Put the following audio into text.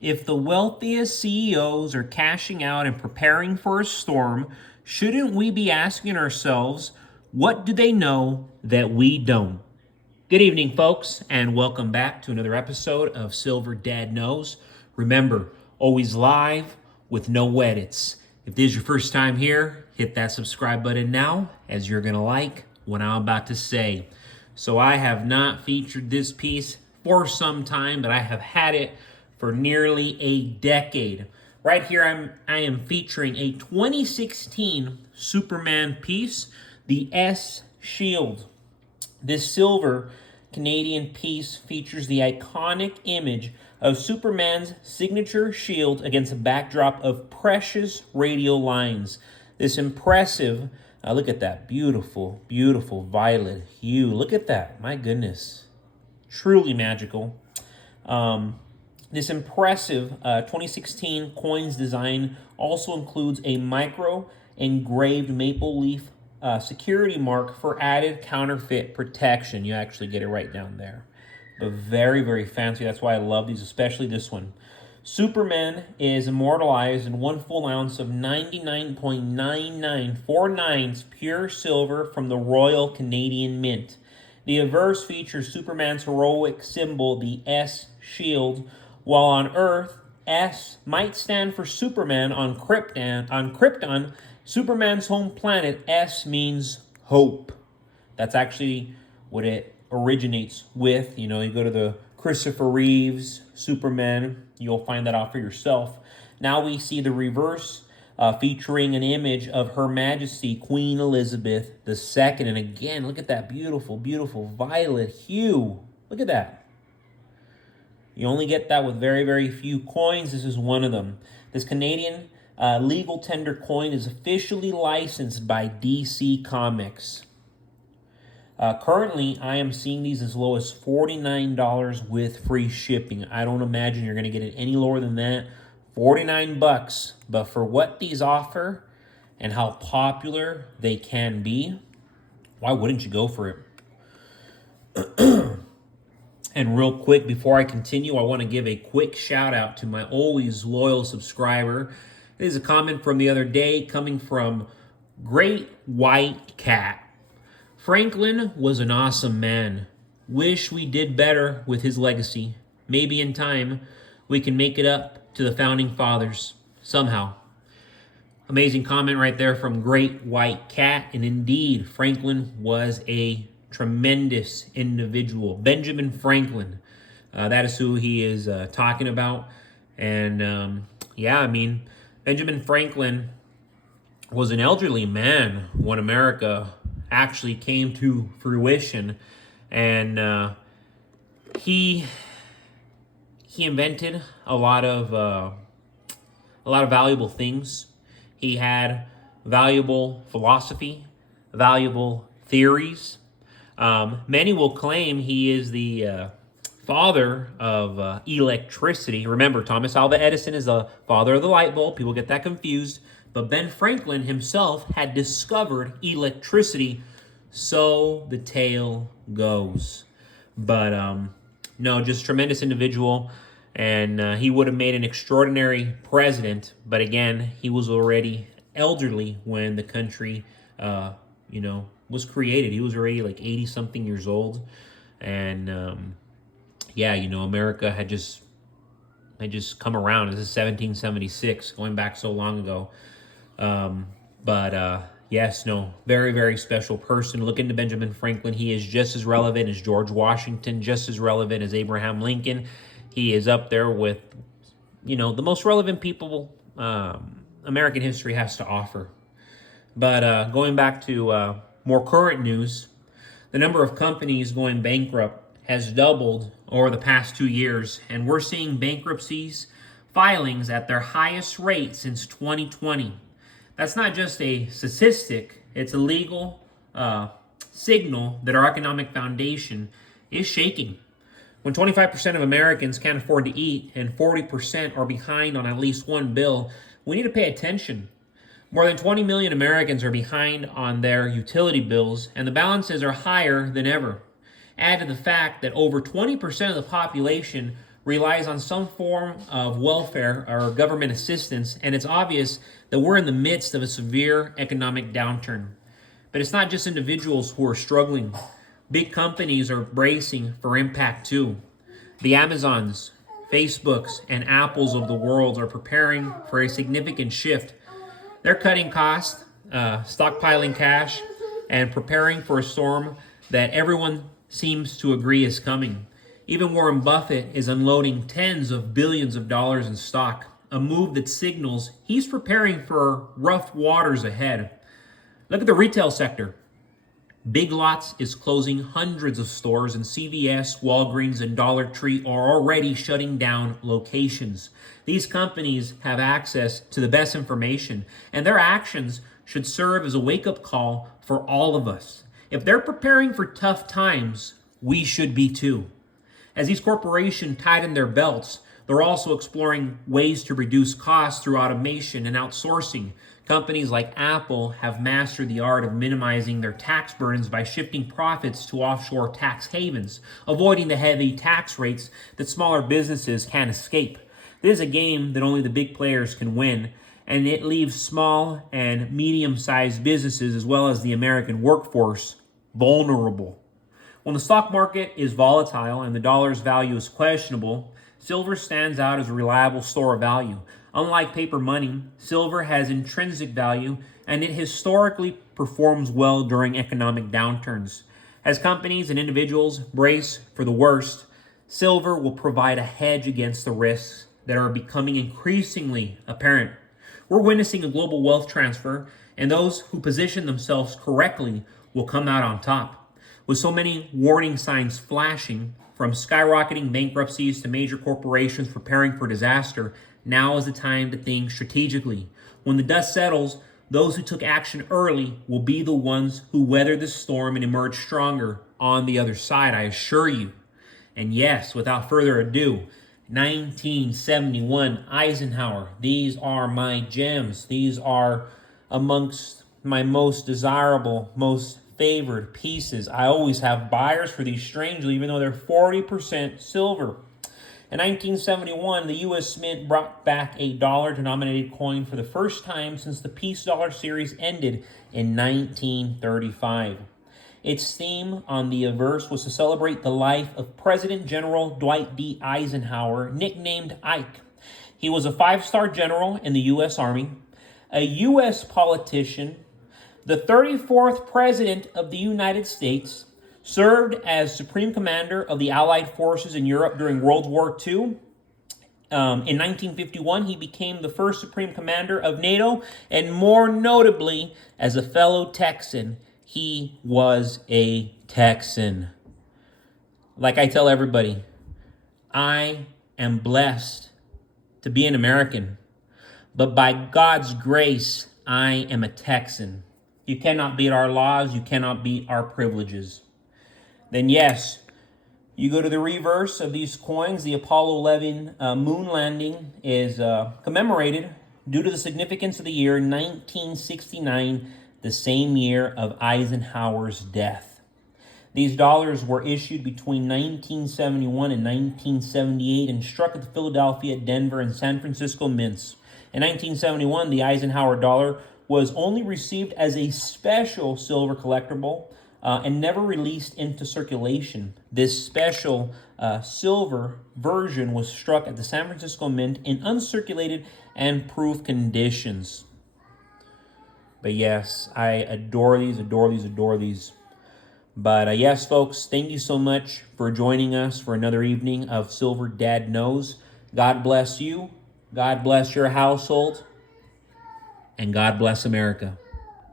If the wealthiest CEOs are cashing out and preparing for a storm, shouldn't we be asking ourselves, what do they know that we don't? Good evening, folks, and welcome back to another episode of Silver Dad Knows. Remember, always live with no edits. If this is your first time here, hit that subscribe button now, as you're going to like what I'm about to say. So I have not featured this piece for some time, but I have had it for nearly a decade. Right here, I am featuring a 2016 Superman piece, the S Shield. This silver Canadian piece features the iconic image of Superman's signature shield against a backdrop of precious radial lines. This impressive, look at that, beautiful, beautiful violet hue. Look at that, my goodness. Truly magical. This impressive 2016 coins design also includes a micro engraved maple leaf security mark for added counterfeit protection. You actually get it right down there. But very, very fancy. That's why I love these, especially this one. Superman is immortalized in 1 full ounce of 99.9949 pure silver from the Royal Canadian Mint. The obverse features Superman's heroic symbol, the S Shield, while on Earth, S might stand for Superman. On Krypton, Superman's home planet, S means hope. That's actually what it originates with. You know, you go to the Christopher Reeves Superman, you'll find that out for yourself. Now we see the reverse featuring an image of Her Majesty Queen Elizabeth II. And again, look at that beautiful, beautiful violet hue. Look at that. You only get that with very, very few coins. This is one of them. This Canadian legal tender coin is officially licensed by DC Comics. Currently, I am seeing these as low as $49 with free shipping. I don't imagine you're going to get it any lower than that. $49. But for what these offer and how popular they can be, why wouldn't you go for it? And real quick, before I continue, I want to give a quick shout out to my always loyal subscriber. It is a comment from the other day coming from Great White Cat. Franklin was an awesome man. Wish we did better with his legacy. Maybe in time we can make it up to the founding fathers somehow. Amazing comment right there from Great White Cat. And indeed, Franklin was a tremendous individual. Benjamin Franklin. That is who he is talking about. And yeah, I mean, Benjamin Franklin was an elderly man when America actually came to fruition. And he invented a lot of valuable things. He had valuable philosophy, valuable theories. Many will claim he is the father of electricity. Remember, Thomas Alva Edison is the father of the light bulb. People get that confused. But Ben Franklin himself had discovered electricity. So the tale goes. But no, just tremendous individual. And he would have made an extraordinary president. But again, he was already elderly when the country, was created. He was already like 80-something years old. And America had just come around. This is 1776, going back so long ago. Very, very special person. Look into Benjamin Franklin. He is just as relevant as George Washington, just as relevant as Abraham Lincoln. He is up there with, the most relevant people American history has to offer. But going back to more current news, the number of companies going bankrupt has doubled over the past 2 years, and we're seeing bankruptcies filings at their highest rate since 2020. That's not just a statistic, it's a legal signal that our economic foundation is shaking. When 25% of Americans can't afford to eat and 40% are behind on at least one bill, we need to pay attention. More than 20 million Americans are behind on their utility bills, and the balances are higher than ever. Add to the fact that over 20% of the population relies on some form of welfare or government assistance, and it's obvious that we're in the midst of a severe economic downturn. But it's not just individuals who are struggling. Big companies are bracing for impact too. The Amazons, Facebooks, and Apples of the world are preparing for a significant shift. They're cutting costs, stockpiling cash, and preparing for a storm that everyone seems to agree is coming. Even Warren Buffett is unloading tens of billions of dollars in stock, a move that signals he's preparing for rough waters ahead. Look at the retail sector. Big Lots is closing hundreds of stores, and CVS, Walgreens, and Dollar Tree are already shutting down locations. These companies have access to the best information, and their actions should serve as a wake-up call for all of us. If they're preparing for tough times, we should be too. As these corporations tighten their belts, they're also exploring ways to reduce costs through automation and outsourcing. Companies like Apple have mastered the art of minimizing their tax burdens by shifting profits to offshore tax havens, avoiding the heavy tax rates that smaller businesses can't escape. This is a game that only the big players can win, and it leaves small and medium-sized businesses, as well as the American workforce, vulnerable. When the stock market is volatile and the dollar's value is questionable, silver stands out as a reliable store of value. Unlike paper money, silver has intrinsic value, and it historically performs well during economic downturns. As companies and individuals brace for the worst, silver will provide a hedge against the risks that are becoming increasingly apparent. We're witnessing a global wealth transfer, and those who position themselves correctly will come out on top. With so many warning signs flashing, from skyrocketing bankruptcies to major corporations preparing for disaster, now is the time to think strategically. When the dust settles, those who took action early will be the ones who weather the storm and emerge stronger on the other side, I assure you. And yes, without further ado, 1971 Eisenhower. These are my gems. These are amongst my most desirable, most favored pieces. I always have buyers for these, strangely, even though they're 40% silver. In 1971, the U.S. Mint brought back a dollar-denominated coin for the first time since the Peace Dollar series ended in 1935. Its theme on the obverse was to celebrate the life of President General Dwight D. Eisenhower, nicknamed Ike. He was a five-star general in the U.S. Army, a U.S. politician, the 34th President of the United States, served as Supreme Commander of the Allied forces in Europe during World War II. In 1951, he became the first Supreme Commander of NATO, and more notably, as a fellow Texan, he was a Texan. Like I tell everybody, I am blessed to be an American, but by God's grace, I am a Texan. You cannot beat our laws, you cannot beat our privileges. Then yes, you go to the reverse of these coins. The Apollo 11 moon landing is commemorated due to the significance of the year 1969, the same year of Eisenhower's death. These dollars were issued between 1971 and 1978 and struck at the Philadelphia, Denver, and San Francisco mints. In 1971, the Eisenhower dollar was only received as a special silver collectible and never released into circulation. This special silver version was struck at the San Francisco Mint in uncirculated and proof conditions. But yes, I adore these. But yes, folks, thank you so much for joining us for another evening of Silver Dad Knows. God bless you. God bless your household. And God bless America.